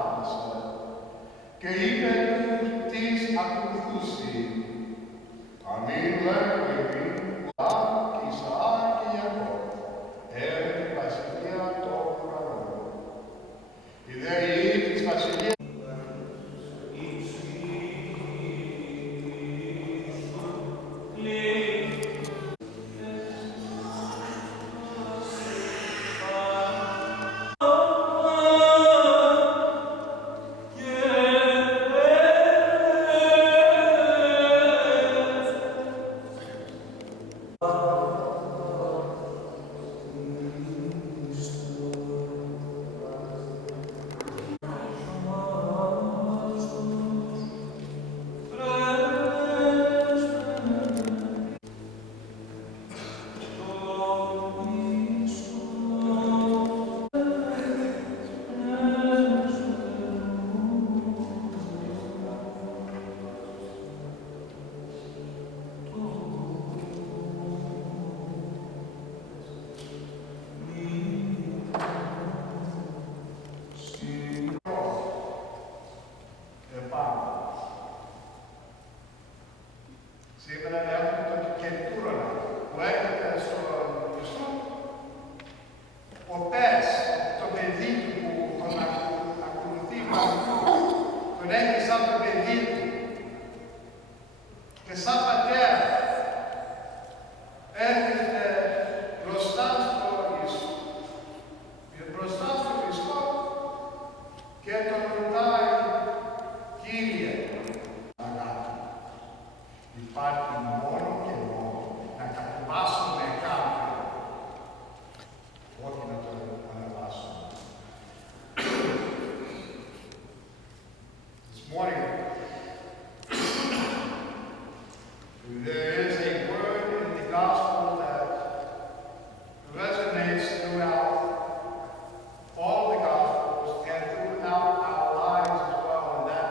θαύμασα και είπε της ακολουθούσι. Αμήν λέγω εμείς, Αβραάμ και Ισαάκ και Ιακώβ, έρε τη βασιλεία των ουρανών. Η δε ιή της βασιλείας σήμερα έχουμε τον κεντούρονα που έρχεται στον Χριστό. Ο Πες, το παιδί του που τον ακολουθεί παντού, τον έχει σαν το παιδί του και σαν πατέρα έρχεται μπροστά στο Χριστό και τον ρωτάει, Κύριε, υπάρχει μόνο και μόνο να κατεβάσουμε κάποιον, όχι να το ανεβάσουμε. This morning, there is a word in the gospel that resonates throughout all the gospels and throughout our lives as well, and that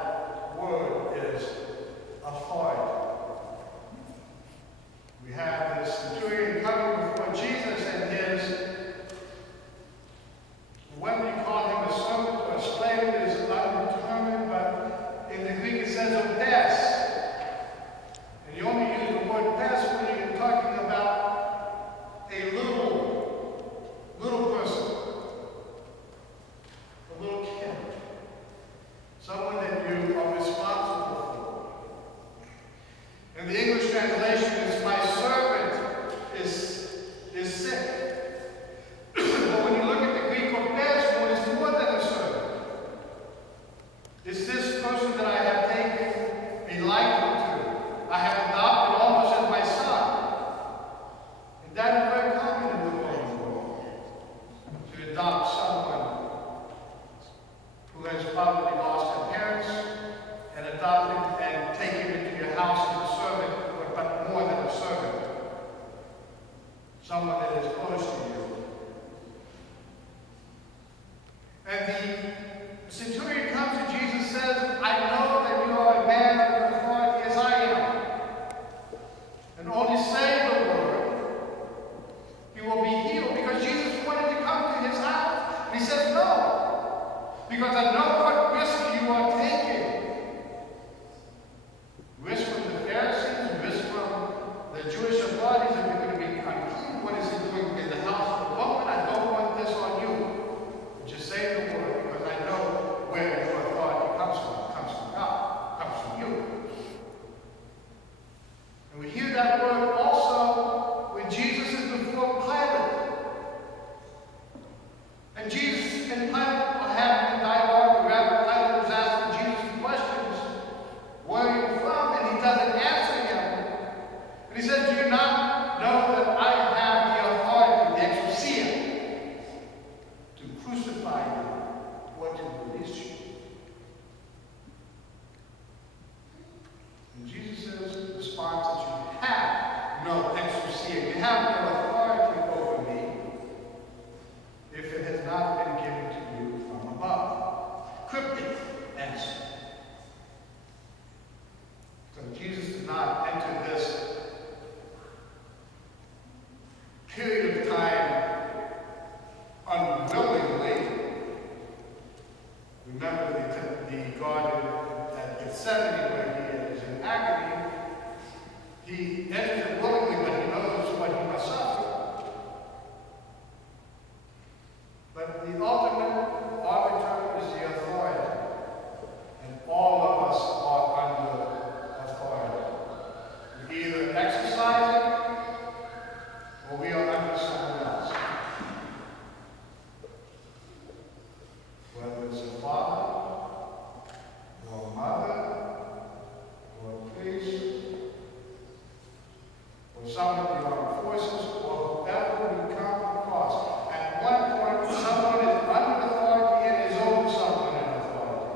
word is authority. We have this centurion coming before Jesus and whether you call him a servant or a slave is undetermined, but in the Greek it says odes. And you only use the word odes when you're talking about a little person, a little kid, someone that you are responsible for. And the English translation is, my servant is sick. But when you look at the Greek odes, one is more than a servant. It's this person that I have taken a liking to. I have adopted almost as my son. And that is very common in the world, to adopt someone who has probably lost their parents and adopt him and take him into your house as a servant, but more than a servant. Someone that is close to you. And the centurion comes to Jesus and says, I know that you are a man of authority as I am. And only say the word, he will be healed. Because Jesus wanted to come to his house. And he says, no. Because I know what risk you are taking. Risk from the Pharisees, risk from the Jewish authorities that you're going to be unclean. What is he doing in the house of the woman? I don't want this on you. Just say the word, because I know where your authority comes from. It comes from God. It comes from you. And we hear that word also when Jesus is before Pilate. And Jesus and Pilate are having a dialogue, or rather Pilate is asking Jesus questions. Where are you from? And he doesn't answer him. And he says, do you not know that I have the authority, the exousia, to crucify you or to release you? And Jesus says, responds that you have no exousia, you have no authority over me if it has not been given to you from above. Cryptic answer. So Jesus did not enter this period of time unwillingly. Remember the Gethsemane, where he is in agony, he enters it willingly, but he knows what he must suffer. But the ultimate arbiter is the authority, and all of us are under authority. We either exercise it, or we are under someone else. Whether it's a father, or a mother, or a priest, or someone in the armed forces, or whoever we come across. At one point, someone is under authority and is over someone in authority.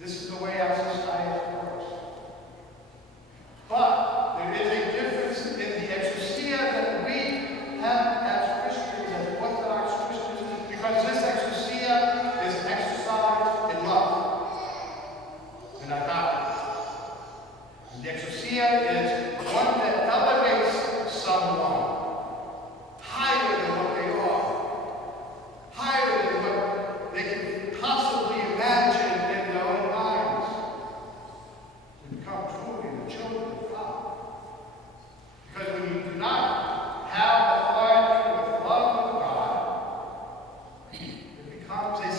This is the way our society works. But there is a difference in the exousia that we have as Christians, as Orthodox Christians, because this exousia is exercised in love and agape. And the exousia is one that elevates someone higher than what they are, higher than what they can possibly imagine in their own minds, to become truly the children of God. Because when you do not have authority with love of God, it becomes a